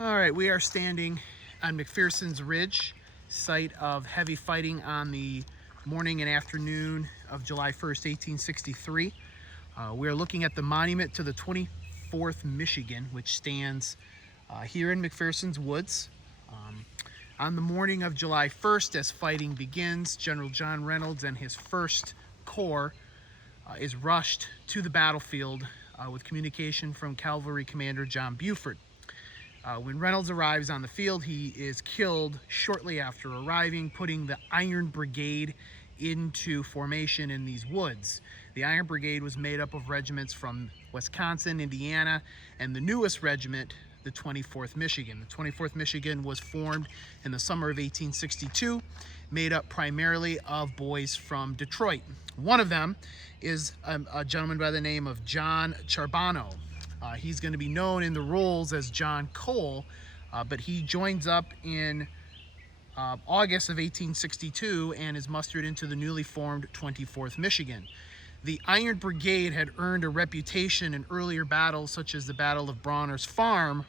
All right, we are standing on McPherson's Ridge, site of heavy fighting on the morning and afternoon of July 1st, 1863. We are looking at the monument to the 24th Michigan, which stands here in McPherson's Woods. On the morning of July 1st, as fighting begins, General John Reynolds and his 1st Corps is rushed to the battlefield with communication from Cavalry Commander John Buford. When Reynolds arrives on the field, he is killed shortly after arriving, putting the Iron Brigade into formation in these woods. The Iron Brigade was made up of regiments from Wisconsin, Indiana, and the newest regiment, the 24th Michigan. The 24th Michigan was formed in the summer of 1862, made up primarily of boys from Detroit. One of them is a gentleman by the name of John Charbonneau. He's going to be known in the roles as John Cole, but he joins up in August of 1862 and is mustered into the newly formed 24th Michigan. The Iron Brigade had earned a reputation in earlier battles, such as the Battle of Bronner's Farm,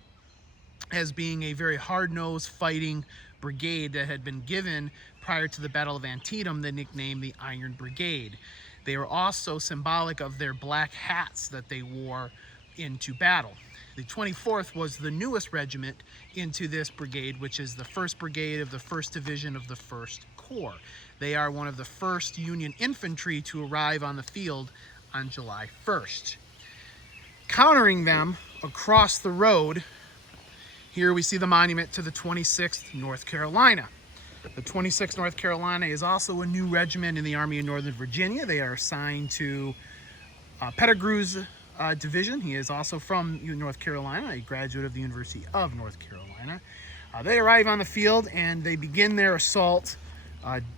as being a very hard-nosed fighting brigade that had been given prior to the Battle of Antietam the nickname the Iron Brigade. They were also symbolic of their black hats that they wore into battle. The 24th was the newest regiment into this brigade, which is the 1st Brigade of the 1st Division of the 1st Corps. They are one of the first Union infantry to arrive on the field on July 1st. Countering them across the road, here we see the monument to the 26th North Carolina. The 26th North Carolina is also a new regiment in the Army of Northern Virginia. They are assigned to Pettigrew's division. He is also from North Carolina, a graduate of the University of North Carolina. They arrive on the field and they begin their assault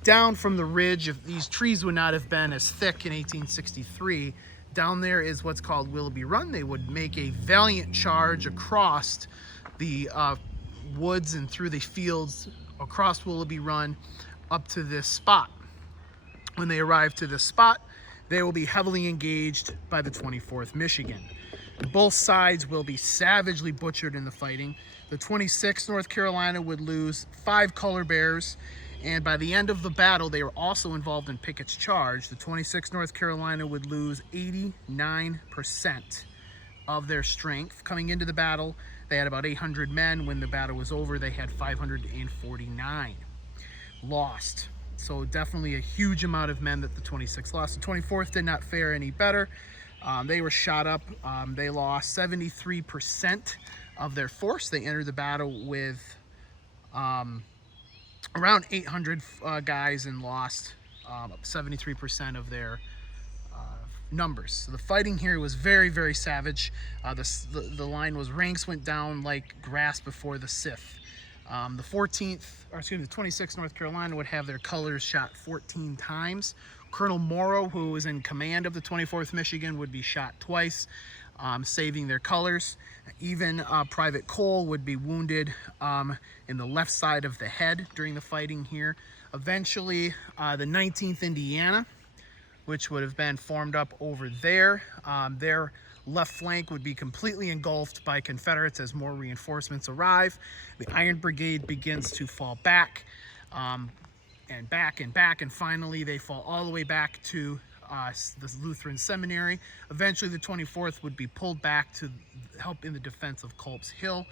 down from the ridge. If these trees would not have been as thick in 1863, down there is what's called Willoughby Run. They would make a valiant charge across the woods and through the fields across Willoughby Run up to this spot. When they arrive to this spot, they will be heavily engaged by the 24th Michigan. Both sides will be savagely butchered in the fighting. The 26th North Carolina would lose 5 color bearers, and by the end of the battle, they were also involved in Pickett's charge. The 26th North Carolina would lose 89% of their strength. Coming into the battle, they had about 800 men. When the battle was over, they had 549 lost. So definitely a huge amount of men that the 26th lost. The 24th did not fare any better. They were shot up. They lost 73% of their force. They entered the battle with around 800 guys and lost 73% of their numbers. So the fighting here was very, very savage. The line was ranks went down like grass before the scythe. The 26th North Carolina would have their colors shot 14 times. Colonel Morrow, who was in command of the 24th Michigan, would be shot twice, saving their colors. Even Private Cole would be wounded in the left side of the head during the fighting here. Eventually, the 19th Indiana, which would have been formed up over there, their left flank would be completely engulfed by Confederates as more reinforcements arrive. The Iron Brigade begins to fall back and back and back, and finally they fall all the way back to the Lutheran Seminary. Eventually the 24th would be pulled back to help in the defense of Culp's Hill.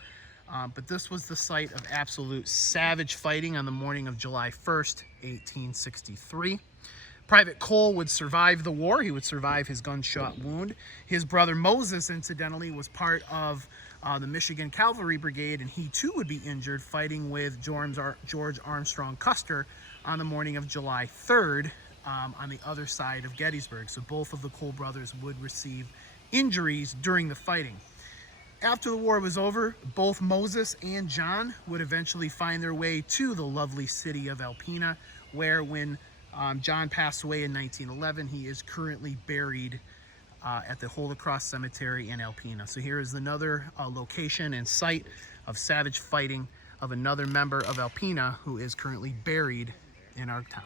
But this was the site of absolute savage fighting on the morning of July 1st, 1863. Private Cole would survive the war. He would survive his gunshot wound. His brother Moses, incidentally, was part of the Michigan Cavalry Brigade, and he too would be injured fighting with George Armstrong Custer on the morning of July 3rd on the other side of Gettysburg. So both of the Cole brothers would receive injuries during the fighting. After the war was over, both Moses and John would eventually find their way to the lovely city of Alpena, where when John passed away in 1911. He is currently buried at the Holy Cross Cemetery in Alpena. So here is another location and site of savage fighting of another member of Alpena who is currently buried in our town.